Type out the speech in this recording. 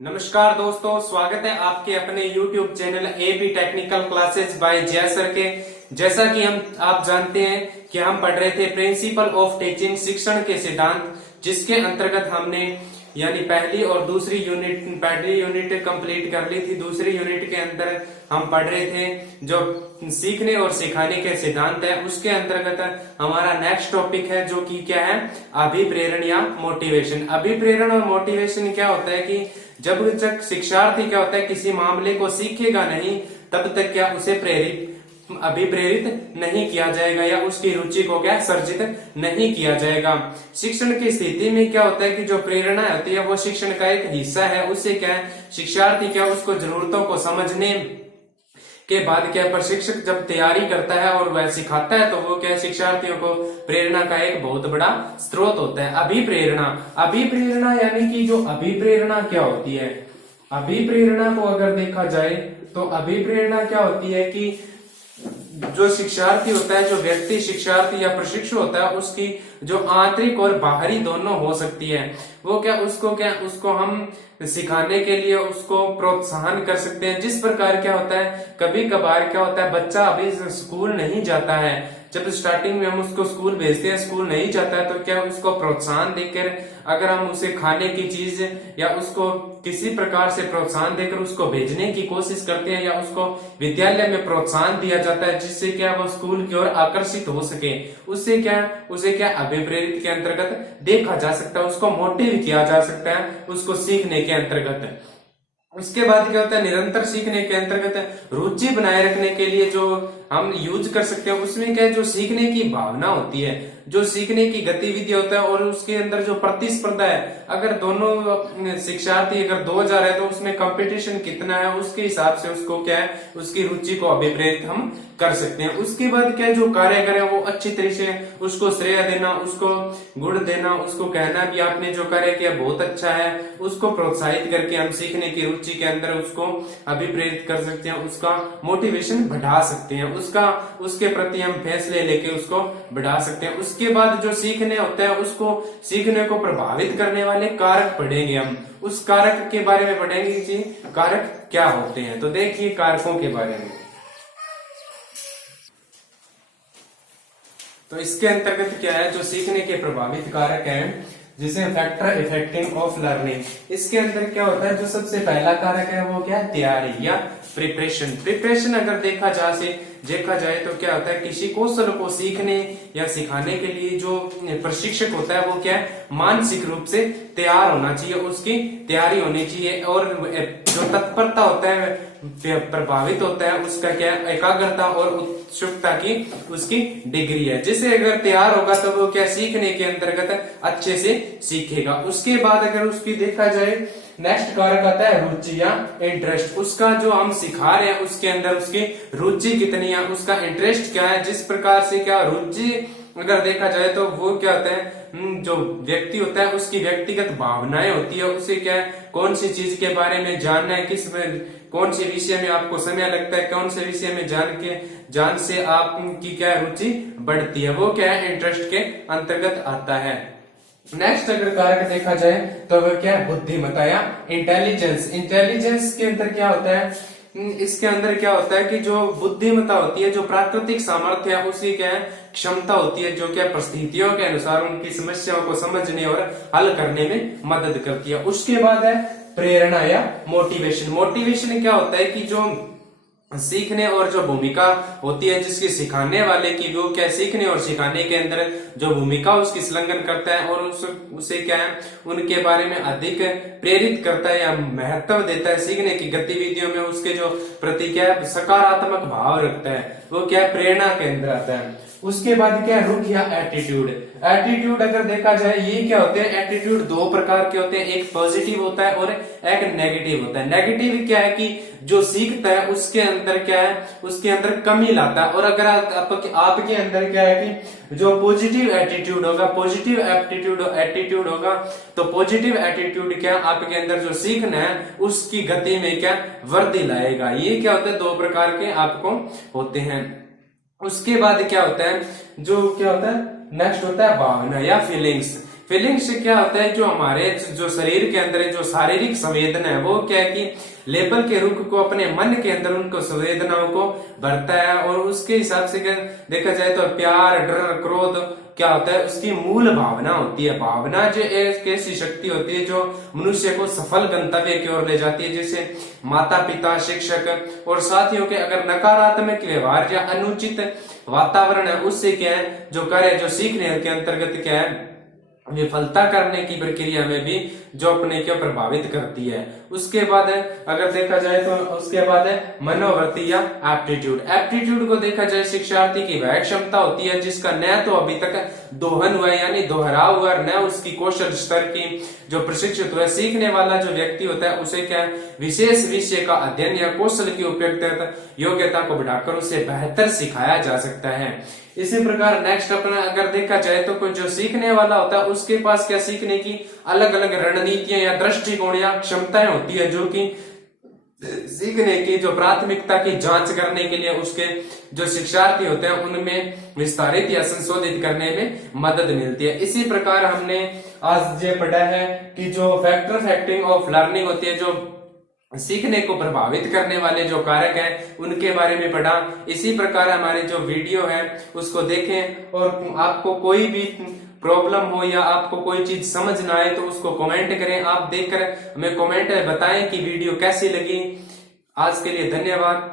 नमस्कार दोस्तों, स्वागत है आपके अपने YouTube channel AB technical classes by Jai sir के। जैसा कि आप जानते हैं कि हम पढ़ रहे थे प्रिंसिपल ऑफ टीचिंग, शिक्षण के सिद्धांत, जिसके अंतर्गत हमने यानी पहली यूनिट कंप्लीट कर ली थी। दूसरी यूनिट के अंदर हम पढ़ रहे थे जो सीखने और सिखाने के सिद्धांत है। उसके अंतर्गत हमारा नेक्स्ट टॉपिक है जो कि क्या है, अभिप्रेरण या मोटिवेशन। अभिप्रेरण और मोटिवेशन क्या होता है कि जब तक शिक्षार्थी क्या होता है किसी मामले को सीखेगा नहीं, तब तक क्या उसे अभिप्रेरित नहीं किया जाएगा या उसकी रुचि को क्या सर्जित नहीं किया जाएगा। शिक्षण की स्थिति में क्या होता है कि जो प्रेरणा होती है वो शिक्षण का एक हिस्सा है। उससे क्या है, शिक्षार्थी क्या उसको जरूरतों को समझने के बाद क्या प्रशिक्षक जब तैयारी करता है और वह सिखाता है तो वो क्या शिक्षार्थियों को प्रेरणा का एक बहुत बड़ा स्रोत होता है। अभिप्रेरणा यानी कि जो अभिप्रेरणा क्या होती है, अभिप्रेरणा को अगर देखा जाए तो अभिप्रेरणा क्या होती है कि जो शिक्षार्थी होता है, जो व्यक्ति शिक्षार्थी या प्रशिक्षु होता है, उसकी जो आंतरिक और बाहरी दोनों हो सकती है, वो क्या उसको हम सिखाने के लिए उसको प्रोत्साहन कर सकते हैं। जिस प्रकार क्या होता है, कभी कभार क्या होता है, बच्चा अभी स्कूल नहीं जाता है, जब स्टार्टिंग में हम उसको स्कूल भेजते हैं, स्कूल नहीं जाता है, तो क्या उसको प्रोत्साहन देकर अगर हम उसे खाने की चीज या उसको किसी प्रकार से प्रोत्साहन देकर उसको भेजने की कोशिश करते हैं या उसको विद्यालय में प्रोत्साहन दिया जाता है, जिससे क्या वो स्कूल की ओर आकर्षित हो सके, उसे क्या अभिप्रेरित के अंतर्गत देखा जा सकता है, उसको मोटिव किया जा सकता है उसको सीखने के अंतर्गत। उसके बाद क्या होता है, निरंतर सीखने के अंतर्गत रुचि बनाए रखने के लिए जो हम यूज कर सकते हैं, उसमें क्या है, जो सीखने की भावना होती है, जो सीखने की गतिविधि होता है और उसके अंदर जो प्रतिस्पर्धा है, अगर दोनों शिक्षार्थी अगर 2000 है तो उसमें कंपटीशन कितना है, उसके हिसाब से उसको क्या है, उसकी रुचि को अभिप्रेरित हम कर सकते हैं। उसके बाद क्या जो कार्य करें वो अच्छी तरह से उसको श्रेय देना, उसको गुण देना, उसको कहना कि आपने जो कार्य किया बहुत अच्छा है, उसको प्रोत्साहित करके हम सीखने की रुचि के अंदर उसको अभिप्रेरित कर सकते हैं, उसका मोटिवेशन बढ़ा सकते हैं, उसके प्रति हम फैसले लेके उसको बढ़ा सकते हैं। उसके बाद जो सीखने होता है, उसको सीखने को प्रभावित करने वाले कारक पढ़ेंगे हम। उस कारक के बारे में पढ़ेंगे कि कारक क्या होते हैं। तो देखिए कारकों के बारे में, तो इसके अंतर्गत क्या है, जो सीखने के प्रभावित कारक हैं, जिसे फैक्टर इफेक्टिंग ऑफ लर्निंग, इसके अंदर क्या होता है, जो सबसे पहला कारक है वो क्या है, तैयारी या प्रिपरेशन अगर देखा जाए तो क्या होता है, किसी कौशल को सीखने या सिखाने के लिए जो प्रशिक्षक होता है वो क्या है, मानसिक रूप से तैयार होना चाहिए, उसकी तैयारी होनी चाहिए, और जो तत्परता होता है, प्रभावित होता है, उसका क्या एकाग्रता और उत्सुकता की उसकी डिग्री है। जिसे अगर तैयार होगा तो वो क्या सीखने के अंतर्गत अच्छे से सीखेगा। उसके बाद अगर उसकी देखा जाए, नेक्स्ट कारक आता है रुचि या इंटरेस्ट। उसका जो हम सिखा रहे हैं उसके अंदर उसकी रुचि कितनी है, उसका इंटरेस्ट क्या है। जिस प्रकार से क्या रुचि अगर देखा जाए तो वो क्या होता है, जो व्यक्ति होता है उसकी व्यक्तिगत भावनाएं होती है, उसे क्या है, कौन सी चीज के बारे में जानना है, कौन से विषय में आपको समय लगता है, कौन से विषय में जान से आपकी क्या रुचि बढ़ती है, वो क्या है, इंटरेस्ट के अंतर्गत आता है। नेक्स्ट अगर कारक देखा जाए तो वह क्या है, बुद्धिमत्ता या इंटेलिजेंस के अंदर क्या होता है, इसके अंदर क्या होता है कि जो बुद्धिमत्ता होती है, जो प्राकृतिक सामर्थ्य है, उसकी क्या है, क्षमता होती है, जो क्या परिस्थितियों के अनुसार उनकी समस्याओं को समझने और हल करने में मदद करती है। उसके बाद है प्रेरणा या मोटिवेशन क्या होता है कि जो सीखने और जो भूमिका होती है जिसकी सिखाने वाले की, वो क्या सीखने और सिखाने के अंदर जो भूमिका उसकी संलग्न करता है और उसे क्या है, उनके बारे में अधिक प्रेरित करता है या महत्व देता है, सीखने की गतिविधियों में उसके जो प्रति क्या है, सकारात्मक भाव रखता है, वो क्या प्रेरणा के अंदर आता है। उसके बाद क्या रुख या एटीट्यूड अगर देखा जाए, ये क्या होते हैं, एटीट्यूड दो प्रकार के होते हैं, एक पॉजिटिव होता है और एक नेगेटिव होता है। नेगेटिव क्या है कि जो सीखता है उसके अंदर क्या है, उसके अंदर कमी लाता है, और अगर आपके अंदर क्या है कि जो पॉजिटिव एटीट्यूड होगा, पॉजिटिव एटीट्यूड होगा, तो पॉजिटिव एटीट्यूड क्या आपके अंदर जो सीखना है उसकी गति में क्या वृद्धि लाएगा। ये क्या होता है, दो प्रकार के आपको होते हैं। उसके बाद क्या होता है, जो क्या होता है, नेक्स्ट होता है भावना या फीलिंग्स। फीलिंग से क्या होता है, जो हमारे जो शरीर के अंदर जो शारीरिक संवेदना है वो क्या है कि लेबल के रूप को अपने मन के अंदर उनको संवेदनाओं को भरता है, और उसके हिसाब से देखा जाए तो प्यार, डर, क्रोध क्या होता है, उसकी मूल भावना होती है। भावना जो एक ऐसी शक्ति होती है जो मनुष्य को सफल गंतव्य की ओर ले जाती है। जैसे माता पिता, शिक्षक और साथियों के अगर नकारात्मक व्यवहार या अनुचित वातावरण है, उससे क्या है जो कार्य जो सीखने के अंतर्गत क्या है विफलता करने की प्रक्रिया में भी जो अपने को प्रभावित करती है। उसके बाद है अगर देखा जाए तो उसके बाद है मनोवृत्ति या एप्टीट्यूड। एप्टीट्यूड को देखा जाए शिक्षार्थी की वह क्षमता होती है जिसका न तो अभी तक दोहन हुआ यानी दोहराव हुआ, न उसकी कौशल स्तर की जो प्रशिक्षित हुआ। सीखने वाला जो व्यक्ति होता है उसे क्या विशेष विषय का अध्ययन या कौशल की उपयुक्तता योग्यता को बढ़ाकर उसे बेहतर सिखाया जा सकता है। इसी प्रकार नेक्स्ट अपना अगर देखा जाए तो कोई जो सीखने वाला होता है उसके पास क्या सीखने की अलग अलग रणनीतियां या दृष्टिकोण या क्षमताएं होती है, जो कि सीखने की जो प्राथमिकता की जांच करने के लिए उसके जो शिक्षार्थी होते हैं उनमें विस्तारित या संशोधित करने में मदद मिलती है। इसी प्रकार हमने आज ये पढ़ा है कि जो फैक्टर फैक्टिंग ऑफ लर्निंग होती है, जो सीखने को प्रभावित करने वाले जो कारक हैं उनके बारे में पढ़ा। इसी प्रकार हमारे जो वीडियो है उसको देखें, और आपको कोई भी प्रॉब्लम हो या आपको कोई चीज समझ ना आए तो उसको कमेंट करें। आप देखकर हमें कमेंट में बताएं कि वीडियो कैसी लगी। आज के लिए धन्यवाद।